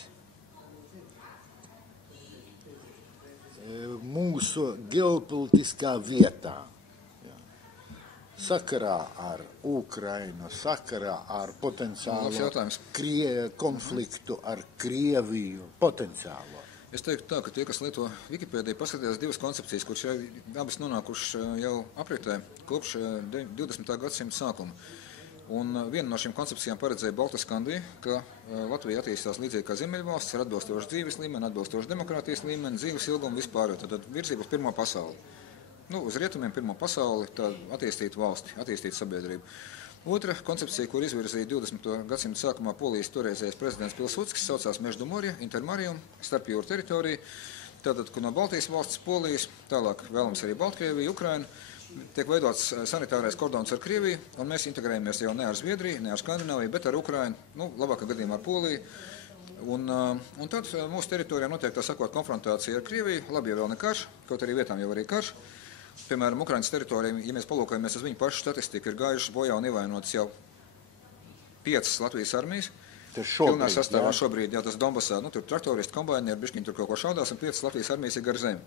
mūsu ģeopolitiskā vietā. Sakarā ar Ukrainu, sakarā ar potenciālo konfliktu ar Krieviju, potenciālo. Es teiktu tā, ka tie, kas lieto Wikipēdiju, paskatījās divas koncepcijas, kuras abas nonākušas jau apritē kopš 20. gadsimta sākuma. Un viena no šīm koncepcijām paredzēja Baltiskandiju, ka Latvija attīstās līdzīgi kā Ziemeļvalsts ar atbilstošu dzīves līmeni, atbilstošu demokrātijas līmeni, dzīves ilgumu vispār, tad virzību uz pirmo pasauli. Uz rietumiem pirmo pasauli, tā attīstītu valsti, attīstītu sabiedrību. Otra koncepcija, kur izvirzīja 20. gadsimta sākumā Polijas toreizējais prezidents Pilsudskis, saucās Meždumorja, Intermarium, starpjūru teritorija. Tātad, kur no Baltijas valsts, Polijas, tālāk vēlams arī Baltkrievija, Ukraina, tiek veidots sanitārais kordons ar Krieviju, un mēs integrējamies jau ne ar Zviedriju, ne ar Skandināviju, bet ar Ukrainu, labākā gadījumā ar Poliju. Un tad mūsu teritorijā notiek, tā sakot, konfrontācija ar Krieviju, labi, ja vēl ne karš, kaut arī vietām jau arī karš. Piemēram, Ukrainas teritorijā, ja mēs palūkojamies uz viņu pašu statistiku, ir gājušas bojā un ievainotas jau 5 Latvijas armijas. Pilnā sastāvā šobrīd, jā, tas Donbasā, tur traktoristi, kombainieri, bišķiņi tur kaut ko šaudās, un 5 Latvijas armijas ir gar zemi.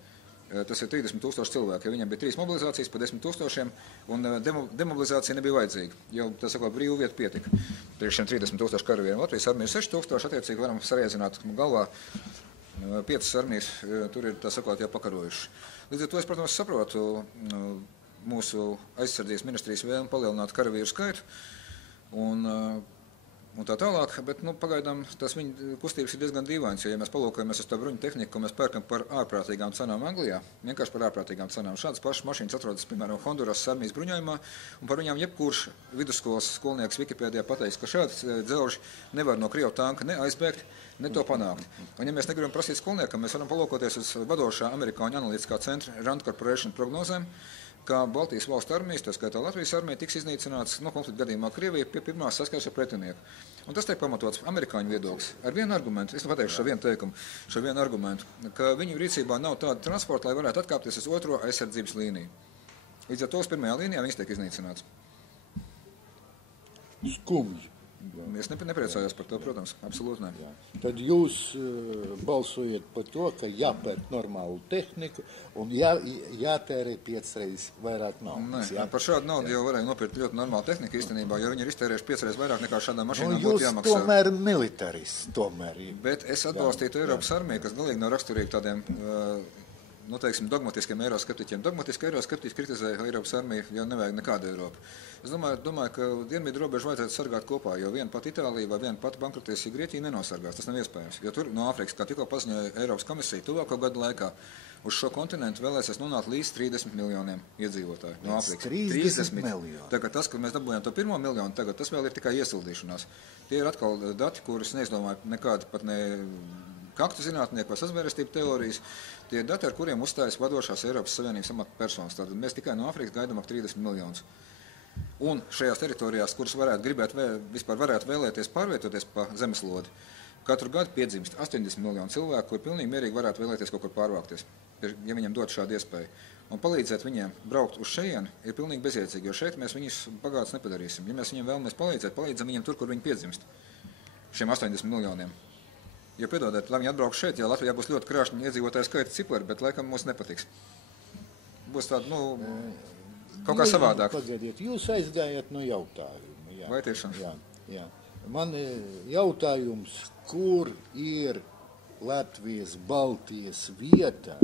Tas ir 30,000 cilvēki, jo viņiem bija 3 mobilizācijas pa 10,000, un demobilizācija nebija vajadzīga, jo, tā sakot, brīvu vietu pietika. Priekš šiem 30,000 karavīriem Latvijas armija ir 6,000, attiecīgi varam sarēdzināt galvā 5 armijas, tur ir, tā sakot, jau pakarojuši. Līdz ar to es, protams, saprotu mūsu aizsardzības ministrijas vēlmi palielināt karavīru skaitu un tā tālāk, bet pagaidām tās viņa kustības ir diezgan dīvainas, jo, ja mēs palūkojamies uz tā bruņu tehniku, ko mēs pērkam par ārprātīgām cenām Anglijā, vienkārši par ārprātīgām cenām. Šādas pašas mašīnas atrodas, piemēram, Honduras armijas bruņojumā, un par viņām jebkurš vidusskolas skolnieks Wikipēdijā pateiks, ka šāds dzelži nevar no Krievu tanka ne aizbēgt, ne to panākt. Un, ja mēs negribam prasīt skolniekam, mēs varam palūkoties uz vadošā amerikāņu analītiskā centra Rand Corporation prognozēm, ka Baltijas valstu armijas, tā skaitā Latvijas armija, tiks iznīcināts konflikta gadījumā Krievija pie pirmās saskars ar pretinieku. Un tas tiek pamatots amerikāņu viedoklis. Ar vienu argumentu, es pateikšu šo vienu teikumu, šo vienu argumentu, ka viņu rīcībā nav tāda transporta, lai varētu atkāpties uz otro aizsardzības līniju. Līdz ar to uz pirmajā līnijā viņas tiek iznīcināts. Skumji. Es nepriecājos par to, protams, absolūti ne. Tad jūs balsojat par to, ka jāpērk normālu tehniku un jātērē 5 reizes vairāk naudas. Nē, par šādu naudu jau varēja nopirkt ļoti normālu tehniku īstenībā, jo viņi ir iztērējuši 5 reizes vairāk nekā šādām mašīnām būtu jāmaksā. Jūs tomēr militarists, tomēr. Bet es atbalstītu Eiropas armiju, kas galīgi nav raksturīgi tādiem dogmatiskiem eiroskeptiķiem. Dogmatiski eiroskeptiķi kritizē Eiropas armiju, jo nevajag nekādu Eiropu. Es domāju, ka dienvidu robežu vajadzētu sargāt kopā, jo viena pat Itālija vai viena pat bankrotējusi Grieķija nenosargās. Tas nav iespējams, jo tur no Āfrikas, kā tikko paziņoja Eiropas komisija, tuvāko gadu laikā uz šo kontinentu vēlēsies nonākt līdz 30 miljoniem iedzīvotāju no Āfrikas. 30 miljoni. Tagad tas, kad mēs dabūjām to 1 miljonu, tagad tas vēl ir tikai iesildīšanās. Tie ir atkal dati, kurus neizdomāju nekādi pat ne kaktu zinātnieki vai sazvērestību teorijas. Tie ir dati, ar kuriem uzstājas vadošās Eiropas Savienības amatpersonas. Tātad mēs tikai no Āfrikas gaidām ap 30 miljonus. Un šajās teritorijās, kuras vispār varētu vēlēties pārvietoties pa zemeslodi, katru gadu piedzimst 80 miljonu cilvēku, kur pilnīgi mierīgi varētu vēlēties kaut kur pārvākties, ja viņiem dot šādu iespēju. Un palīdzēt viņiem braukt uz šejienu ir pilnīgi bezjēdzīgi, jo šeit mēs viņus bagātus nepadarīsim. Ja mēs viņiem vēlamies palīdzēt, palīdzam viņiem tur, kur viņi piedzimst, šiem 80 miljoniem. Jo, piedodiet, lai viņi atbrauc šeit, ja Latvijā būs ļoti krāšņi iedzīvotāju skaita cipari, bet laikam mums nepatiks. Būs tāda, kaut kā savādāk. Pagaidiet, jūs aizgājat no jautājuma. Jā. Vai tiešām? Jā. Man jautājums, kur ir Latvijas, Baltijas vieta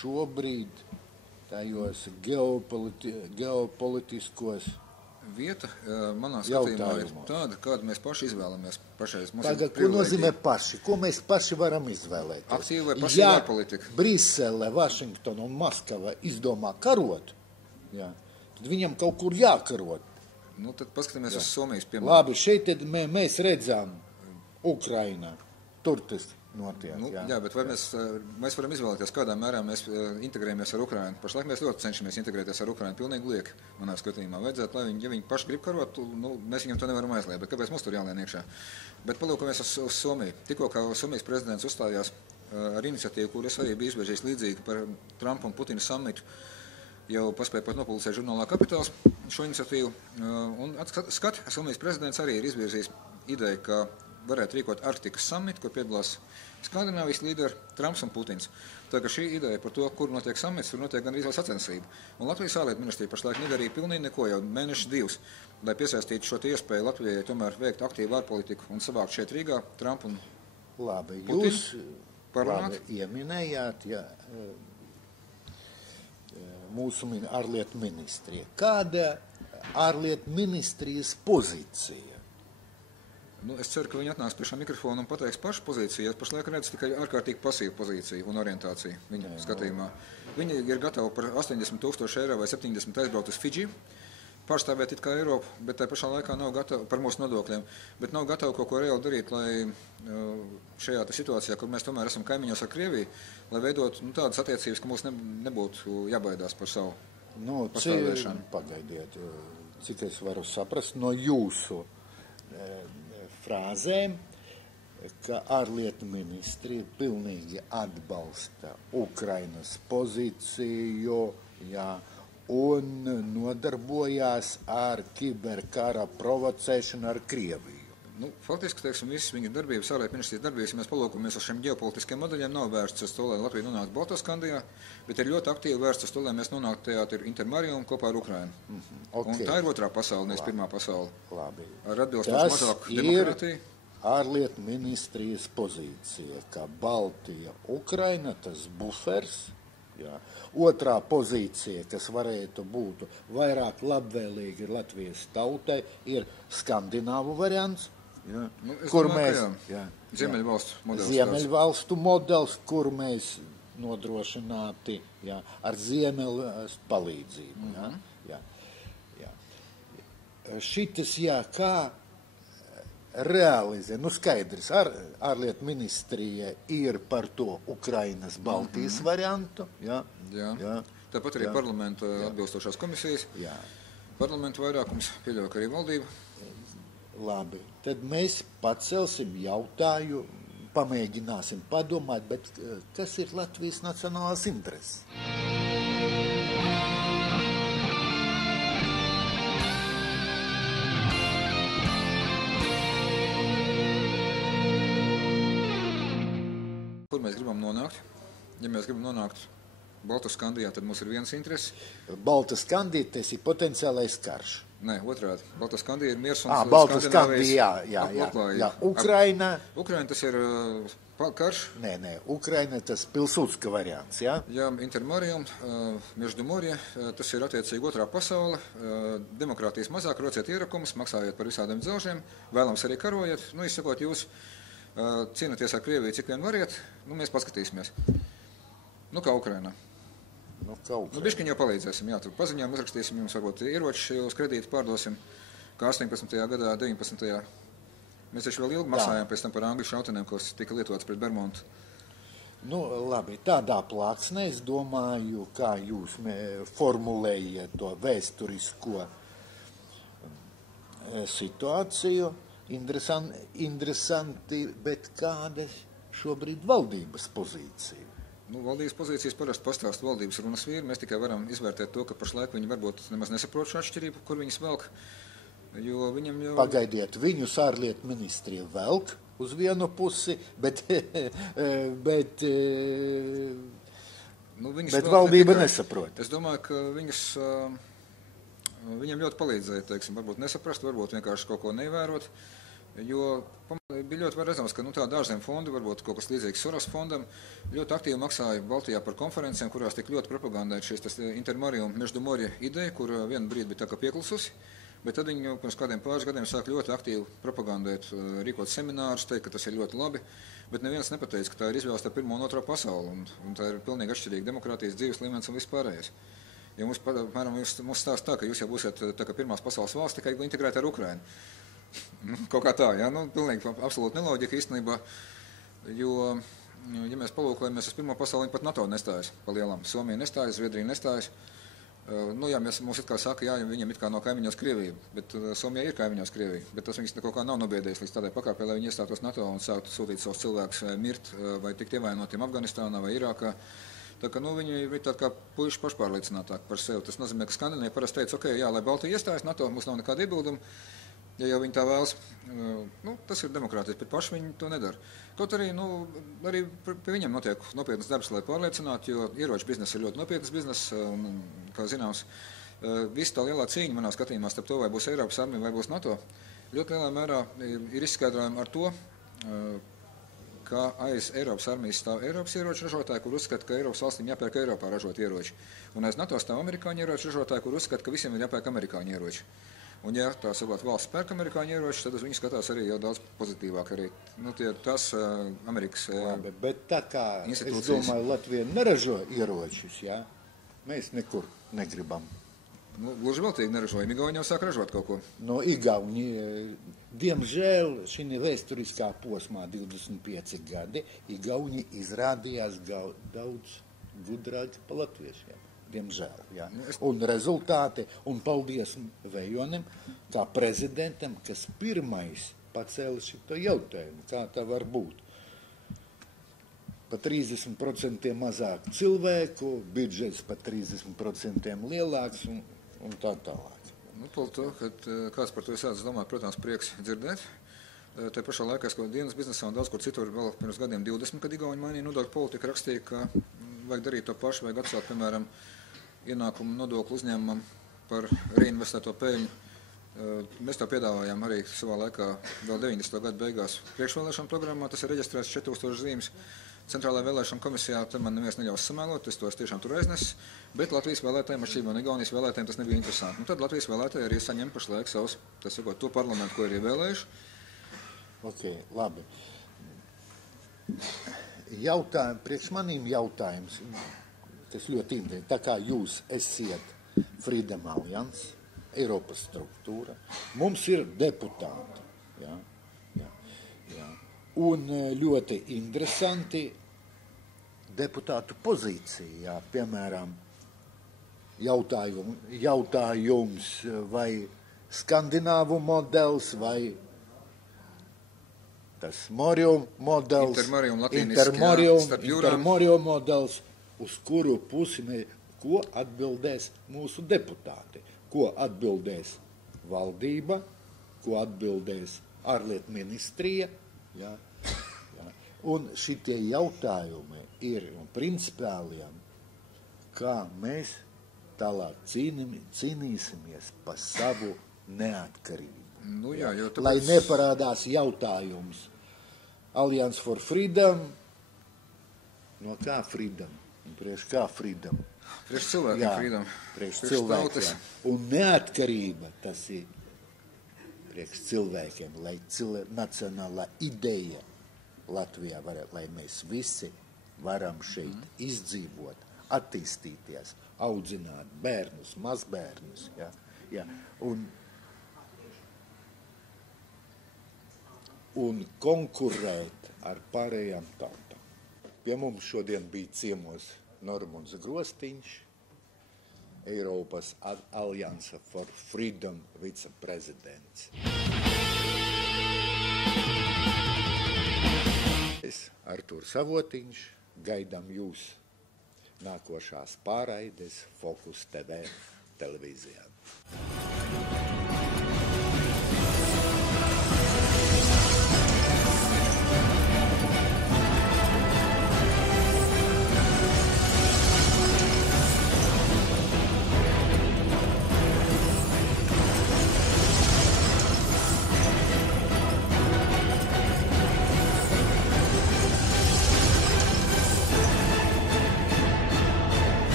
šobrīd tajos geopolitiskos vieta, manā skatījumā, ir tāda, kādu mēs paši izvēlamies pašais. Tagad, ko nozīmē paši? Ko mēs paši varam izvēlēties? Aktīva vai pasīvā politika? Ja Brisele, Vašingtona un Maskava izdomā karot, tad viņam kaut kur jākarot. Tad paskatāmies uz Somijas piemēru. Labi, šeit mēs redzam Ukrainā. Tur tas notiek. Jā, bet vai mēs varam izvēlēties, kādā mērā mēs integrējamies ar Ukrainu? Pašlaik mēs ļoti cenšamies integrēties ar Ukrainu. Pilnīgi lieki, manā skatījumā. Vajadzētu, lai ja viņi paši grib karot, mēs viņam to nevaram aizliegt. Bet kāpēc mums tur jālien iekšā? Bet palūkojamies uz Somiju. Tikko kā Somijas prezidents uzstājās ar iniciatīvu, kur es arī biju izbežījis līdzīgi par Trumpa un Putina samitu, jau paspēja pat nopublicēt žurnālā Kapitāls šo iniciatīvu. Un Somijas prezidents arī ir izvirzījis ideju, ka varētu rīkot Arktikas samitu, kur piedalās Skandināvijas līderi Trumps un Putins. Tā ka šī ideja par to, kur notiek samits, tur notiek gan izvēles sacensība. Un Latvijas ārlietu ministrija pašlaik nedarīja pilnīgi neko jau mēneši divus, lai piesaistītu šo iespēju Latvijai tomēr veikt aktīvu ārpolitiku un savākt šeit Rīgā Trump un Labi, Putin. jūs Parunāt? ieminējāt, mūsu ārlietu ministrija. Kāda ārlietu ministrijas pozīcija? Nu, es ceru, ka viņi atnāks pie šā mikrofona un pateiks pašu pozīciju. Es pašlaik redzu tikai ārkārtīgi pasīvu pozīciju un orientāciju viņa skatījumā. Viņi ir gatavi par 80,000 eiro vai 70 aizbraukt uz Fidži, pārstāvēt it kā Eiropu, bet tā pašā laikā nav gatavi par mūsu nodokļiem, bet nav gatavi kaut ko reāli darīt, lai šajā situācijā, kur mēs tomēr esam kaimiņos ar Krieviju, lai veidot tādas attiecības, ka mums nebūtu jābaidās par savu pastāvēšanu. Pagaidiet, cik es varu saprast no jūsu frāzēm, ka ārlietu ministrija pilnīgi atbalsta Ukrainas pozīciju, un nodarbojās ar kiberkara provocēšanu ar Krieviju. Nu, faktiski, teiksim, visas viņa darbības, ārlietu ministrijas darbības, ja mēs palūkamies uz šiem ģeopolitiskiem modeļiem, nav vērsts uz to, lai Latvija nonāktu Baltoskandijā, bet ir ļoti aktīvi vērsts uz to, lai mēs nonāktu tajā Intermarium kopā ar Ukrainu. Okay. Un tā ir otrā pasaule, nevis pirmā pasaule. Labi. Ar atbilstošu mazāku demokrātiju. Ārlietu ministrijas pozīcija, ka Baltija, Ukraina, tas bufers. Otrā pozīcija, kas varētu būt vairāk labvēlīga Latvijas tautai, ir skandināvu variants. Kur mēs Ziemeļvalstu modelis, kur mēs nodrošināti ar Ziemeļvalstu palīdzību. Šitas, kā realizē, skaidrs, ārlietu ministrija ir par to Ukrainas Baltijas variantu. Tāpat arī parlamenta atbilstošās komisijas. Parlamentu vairākums pieļauj, ka arī valdība. Labi, tad mēs pacelsim jautājumu, pamēģināsim padomāt, bet kas ir Latvijas nacionālās intereses? Kur mēs gribam nonākt? Ja mēs gribam nonākt Baltoskandijā, tad mums ir viens interesi. Baltoskandija, tas ir potenciālais karš. Nē, otrādi. Baltoskandija ir miers un Baltoskandija, jā. Ukraina. Ukraina tas ir karš. Nē, Ukraina tas pilsūtska variants, jā? Jā, Intermarium, Meždumorje, tas ir attiecīgi otrā pasaule. Demokrātijas mazāk, rociet ierakumus, maksājiet par visādiem dzelžiem, vēlams arī karojiet. Izsakot, jūs cīnaties ar Krieviju, cik vien variet, mēs paskatīsimies. Kā Ukrainā. Bišķiņ jau palīdzēsim, tur paziņām uzrakstīsim jums, varbūt ieroči uz kredītu pārdosim, kā 18. gadā, 19. Mēs taču vēl ilgi maksājām pēc tam par angļu šautenēm, kas tika lietots pret Bermontu. Labi, tādā plāksnē es domāju, kā jūs formulējiet to vēsturisko situāciju. Interesanti, bet kāda šobrīd valdības pozīcija? Valdības pozīcijas parasti pastāst valdības runas vīri. Mēs tikai varam izvērtēt to, ka pašlaik viņi varbūt nemaz nesaprot šo atšķirību, kur viņas velk. Jo viņam jau... Pagaidiet, viņus ārlietu ministrija velk uz vienu pusi, bet valdība nesaprot. Es domāju, ka viņam ļoti palīdzēja, teiksim, varbūt nesaprast, varbūt vienkārši kaut ko neivērot. Jo bija ļoti redzams, ka tāda ārzemju fonda, varbūt kaut kas līdzīgs Soros fondam, ļoti aktīvi maksāja Baltijā par konferencēm, kurās tik ļoti propagandēja šis Intermarium Meždumorje ideja, kur vienu brīdi bija tā kā pieklususi, bet tad viņi pirms kādiem pāris gadiem sāk ļoti aktīvi propagandēt, rīkot seminārus, teikt, ka tas ir ļoti labi, bet neviens nepateica, ka tā ir izvēles tā pirmo un otro pasauli, un tā ir pilnīgi atšķirīga demokrātijas dzīves līmenis un vispārējais. Ja mums stāst tā, ka jūs jau būsiet tā kā pirmās pasaules valsts, tikai integrēt ar Ukrainu. Kaut kā tā, pilnīgi absolūti neloģika īstenībā, jo, ja mēs palūkojamies uz pirmo pasauli, pat NATO nestājas pa lielam. Somija nestājas, Zviedrija nestājas. Mums it kā saka, viņiem it kā nav kaimiņos Krievija, bet Somija ir kaimiņos Krievija, bet tas viņas kaut kā nav nobiedējis līdz tādai pakāpē, lai viņi iestātos NATO un sāktu sūtīt savus cilvēkus mirt vai tikt ievainotiem Afganistānā vai Irākā. Tā kā viņi ir tādi kā puiši pašpārliecinātāki par sevi. Tas nozīmē, ka Skandināvija parasti teica, lai Baltija iestājas NATO, mums nav nekāda iebilduma. ja jau viņi tā vēlas, tas ir demokrātijas, bet paši viņi to nedara. Kaut arī, arī pie viņiem notiek nopietnas darbs, lai pārliecinātu, jo ieroču biznesa ir ļoti nopietnas biznesa, un, kā zināms, visa tā lielā cīņa manā skatījumā starp to, vai būs Eiropas armija vai būs NATO, ļoti lielā mērā ir izskaidrojama ar to, ka aiz Eiropas armijas stāv Eiropas ieroču ražotāji, kur uzskata, ka Eiropas valstīm jāpērk Eiropā ražot ieroči. Un aiz NATO stāv amerikāņu ieroču ražotāji, kur uzskata, ka visiem ir jāpērk amerikāņu ieroči. Un, ja tā sakot, valsts pērk amerikāņu ieročus, tad uz viņu skatās arī jau daudz pozitīvāk. Arī, tas Amerikas Labi, bet tā kā institūcijas. Es domāju, Latvija neražo ieročus, jā? Mēs nekur negribam. Gluži veltīgi neražojam. Igauni jau sāk ražot kaut ko. No Igauni, diemžēl, šī vēsturiskā posmā 25 gadi, Igauni izrādījās daudz gudrāki pa latviešiem. Diemžēl, jā. Un rezultāti, un paldies Vejonim, kā prezidentam, kas pirmais pacēla šito jautājumu, kā tā var būt. Pa 30% mazāk cilvēku, budžets pa 30% lielāks un tā tālāk. Par to, kad kāds par to sāc domāt, protams, prieks dzirdēt. Te pašā laikā, es kaut dienas biznesā un daudz kur citur vēl pirms gadiem 20, kad Igauni mainīja nodokļu politiku, rakstīja, ka vajag darīt to pašu, vajag atcelt, piemēram, ienākumu nodokli uzņēmumam par reinvestēto peļņu. Mēs to piedāvājām arī savā laikā vēl 90. gadu beigās priekšvēlēšanu programmā. Tas ir reģistrēts 4000 zīmes. Centrālajā vēlēšana komisijā te man neviens neļaus samēlot, es tos tiešām tur aiznesu, bet Latvijas vēlētājiem, atšķirībā no Igaunijas vēlētājiem, tas nebija interesanti. Tad Latvijas vēlētāji arī saņem pašlaik savus, tas sakot, to parlamentu, ko ir ievēlējuši. Ok, labi. Priekš manīm jautājums. Tas ļoti interesanti. Tā kā jūs esiet Freedom Alliance, Eiropas struktūra, mums ir deputāti. Jā, jā, jā. Un ļoti interesanti deputātu pozīcija. Piemēram, jautājums vai skandināvu modelis vai tas Morium modelis, Intermorium modelis, uz kuru pusi ko atbildēs mūsu deputāti, ko atbildēs valdība, ko atbildēs ārlietu ministrija. Jā, jā. Un šitie jautājumi ir principiāliem, kā mēs tālāk cīnīsimies par savu neatkarību. Lai neparādās jautājums Alliance for Freedom, no kā freedom? Priekš kā freedom? Priekš cilvēkiem freedom. Priekš cilvēkiem. Un neatkarība tas ir priekš cilvēkiem, lai nacionālā ideja Latvijā varētu, lai mēs visi varam šeit izdzīvot, attīstīties, audzināt bērnus, mazbērnus. Ja? Ja. Un konkurēt ar pārējām tautām. Pie mums šodien bija ciemos Normunds Grostiņš, Eiropas Alliance for Freedom viceprezidents. Es, Artūrs Savotiņš, gaidām jūs nākošās pārraides Fokus TV televīzijā.